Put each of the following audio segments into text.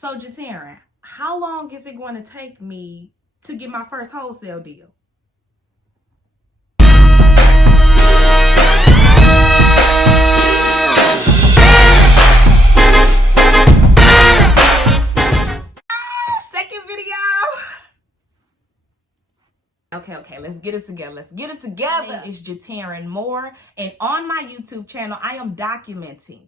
So Jatarin, how long is it going to take me to get my first wholesale deal? Second video. Okay, let's get it together. It's Jatarin Moore, and on my YouTube channel, I am documenting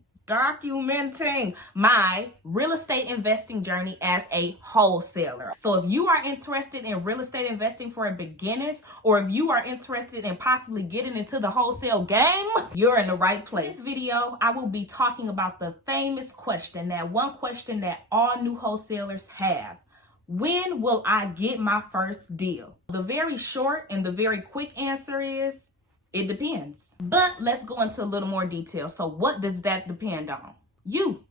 my real estate investing journey as a wholesaler. So if you are interested in real estate investing for beginners, or if you are interested in possibly getting into the wholesale game, you're in the right place. In this video, I will be talking about the famous question, that one question that all new wholesalers have. When will I get my first deal? The very short and the very quick answer is, it depends. But let's go into a little more detail. So what does that depend on? You.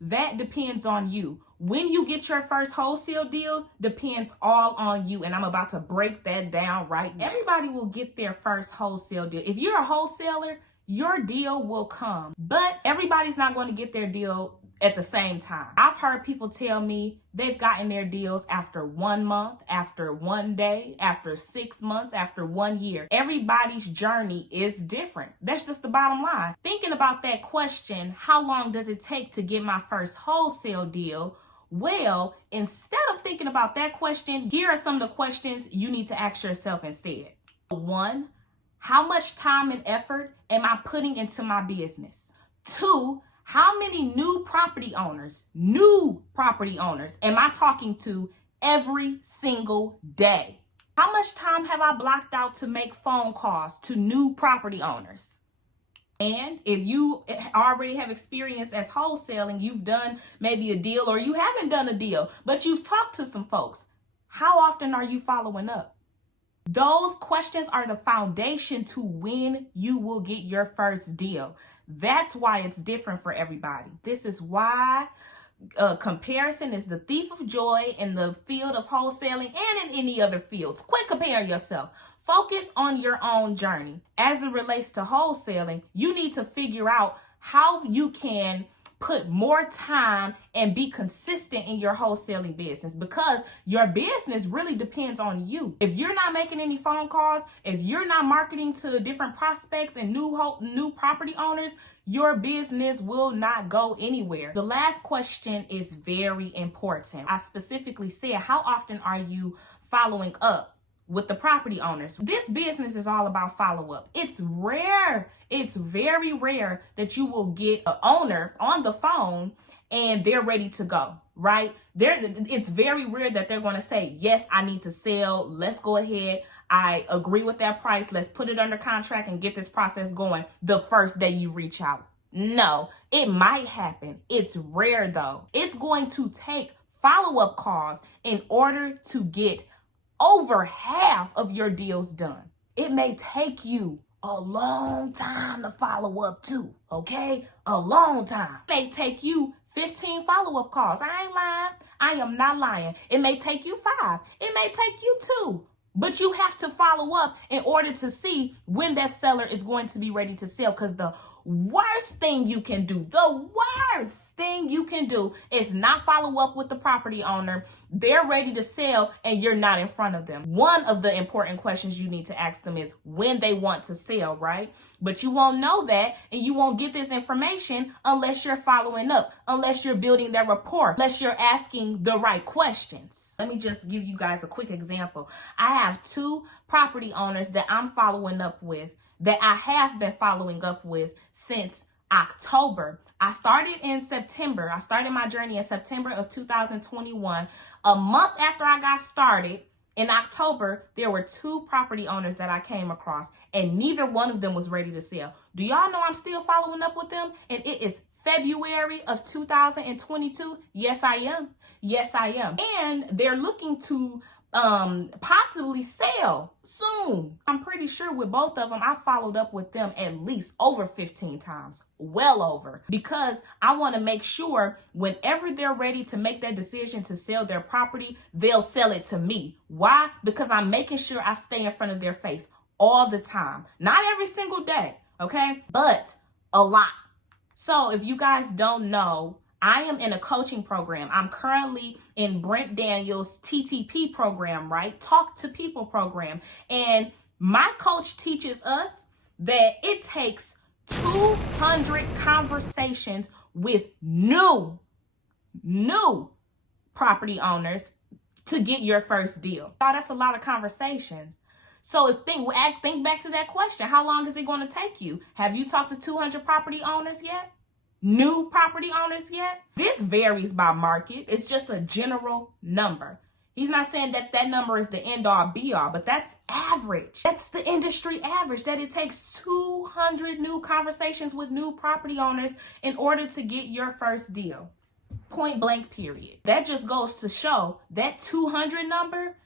That depends on you. When you get your first wholesale deal depends all on you. And I'm about to break that down right now. Everybody will get their first wholesale deal. If you're a wholesaler, your deal will come. But everybody's not going to get their deal at the same time. I've heard people tell me they've gotten their deals after 1 month, after 1 day, after 6 months, after 1 year. Everybody's journey is different. That's just the bottom line. Thinking about that question, how long does it take to get my first wholesale deal? Well, instead of thinking about that question, here are some of the questions you need to ask yourself instead. 1, how much time and effort am I putting into my business? 2, how many new property owners am I talking to every single day? How much time have I blocked out to make phone calls to new property owners? And if you already have experience as wholesaling, you've done maybe a deal, or you haven't done a deal, but you've talked to some folks, how often are you following up? Those questions are the foundation to when you will get your first deal. That's why it's different for everybody. This is why comparison is the thief of joy in the field of wholesaling and in any other fields. Quit comparing yourself. Focus on your own journey. As it relates to wholesaling, you need to figure out how you can put more time and be consistent in your wholesaling business, because your business really depends on you. If you're not making any phone calls, if you're not marketing to different prospects and new property owners, your business will not go anywhere. The last question is very important. I specifically said, how often are you following up with the property owners? This business is all about follow-up. It's rare. It's very rare that you will get an owner on the phone and they're ready to go, right? It's very rare that they're going to say, yes, I need to sell. Let's go ahead. I agree with that price. Let's put it under contract and get this process going the first day you reach out. No, it might happen. It's rare though. It's going to take follow-up calls in order to get over half of your deals done. It may take you a long time to follow up too, okay? A long time. It may take you 15 follow-up calls. I ain't lying. I am not lying. It may take you 5. It may take you 2. But you have to follow up in order to see when that seller is going to be ready to sell, because the worst thing you can do is not follow up with the property owner. They're ready to sell and you're not in front of them. One of the important questions you need to ask them is when they want to sell, right? But you won't know that, and you won't get this information unless you're following up, unless you're building that rapport, unless you're asking the right questions. Let me just give you guys a quick example. I have 2 property owners that I'm following up with, that I have been following up with since October. I started in September. I started my journey in September of 2021. A month after I got started, in October, there were 2 property owners that I came across, and neither one of them was ready to sell. Do y'all know I'm still following up with them? And it is February of 2022. Yes, I am. Yes, I am. And they're looking to possibly sell soon. I'm pretty sure with both of them, I followed up with them at least over 15 times, well over, because I want to make sure whenever they're ready to make that decision to sell their property, they'll sell it to me. Why? Because I'm making sure I stay in front of their face all the time. Not every single day, okay? But a lot. So if you guys don't know, I am in a coaching program. I'm currently in Brent Daniels' TTP program, right? Talk to People program. And my coach teaches us that it takes 200 conversations with new property owners to get your first deal. Oh, that's a lot of conversations. So think back to that question. How long is it going to take you? Have you talked to 200 property owners yet? New property owners yet? This varies by market. It's just a general number. He's not saying that number is the end all be all, but that's average. That's the industry average, that it takes 200 new conversations with new property owners in order to get your first deal. Point blank, period. That just goes to show that 200 number,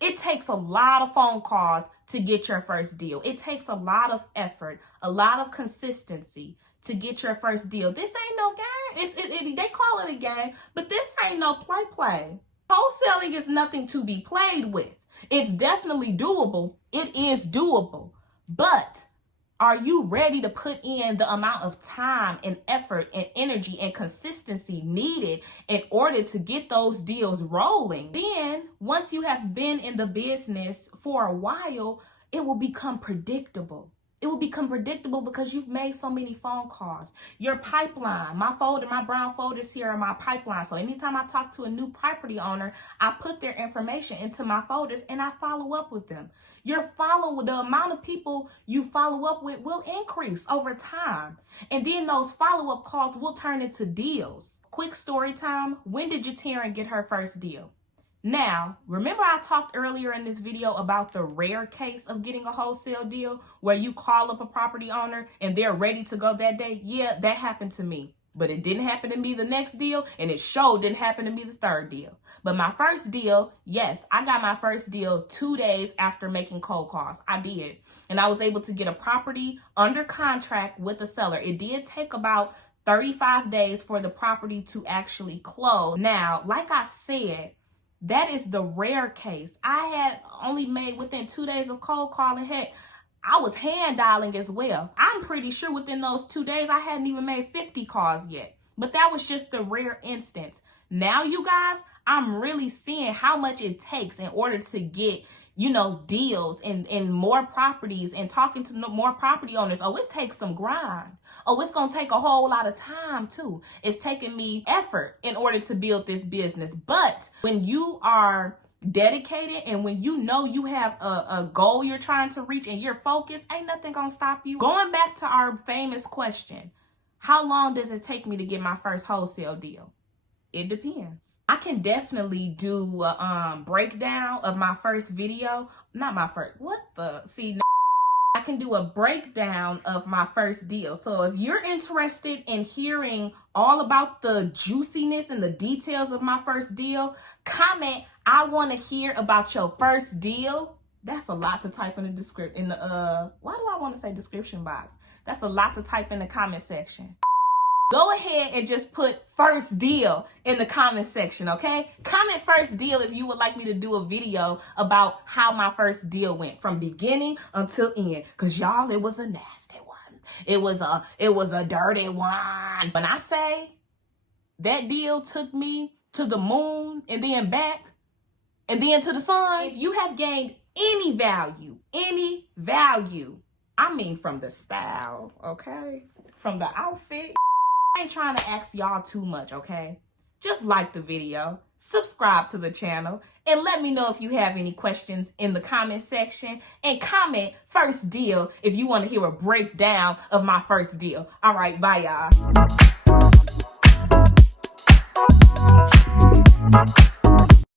it takes a lot of phone calls to get your first deal. It takes a lot of effort, a lot of consistency to get your first deal. This ain't no game. They call it a game, but this ain't no play. Wholesaling is nothing to be played with. It's definitely doable. It is doable. But are you ready to put in the amount of time and effort and energy and consistency needed in order to get those deals rolling? Then, once you have been in the business for a while, it will become predictable. It will become predictable because you've made so many phone calls. Your pipeline, my brown folders here are my pipeline. So anytime I talk to a new property owner, I put their information into my folders and I follow up with them. The amount of people you follow up with will increase over time. And then those follow-up calls will turn into deals. Quick story time. When did Jatira get her first deal? Now, remember I talked earlier in this video about the rare case of getting a wholesale deal where you call up a property owner and they're ready to go that day? Yeah, that happened to me. But it didn't happen to me the next deal, and it sure didn't happen to me the third deal. But my first deal, yes, I got my first deal 2 days after making cold calls. I did. And I was able to get a property under contract with the seller. It did take about 35 days for the property to actually close. Now, like I said, that is the rare case. I had only made within 2 days of cold calling. Heck, I was hand dialing as well. I'm pretty sure within those 2 days, I hadn't even made 50 calls yet. But that was just the rare instance. Now, you guys, I'm really seeing how much it takes in order to get, deals and more properties and talking to more property owners. Oh, it takes some grind. Oh, it's going to take a whole lot of time too. It's taking me effort in order to build this business. But when you are dedicated and when you have a goal you're trying to reach and you're focused, ain't nothing going to stop you. Going back to our famous question, how long does it take me to get my first wholesale deal? It depends. I can definitely do a breakdown of my first video. I can do a breakdown of my first deal. So if you're interested in hearing all about the juiciness and the details of my first deal, comment, I want to hear about your first deal. That's a lot to type in the description, why do I want to say description box? That's a lot to type in the comment section. Go ahead and just put first deal in the comment section, okay? Comment first deal if you would like me to do a video about how my first deal went from beginning until end. Because y'all, it was a nasty one. It was a dirty one. When I say that deal took me to the moon and then back and then to the sun, if you have gained any value, I mean from the style, okay? From the outfit. I ain't trying to ask y'all too much, okay? Just like the video, subscribe to the channel, and let me know if you have any questions in the comment section. And comment first deal if you want to hear a breakdown of my first deal. All right, bye, y'all.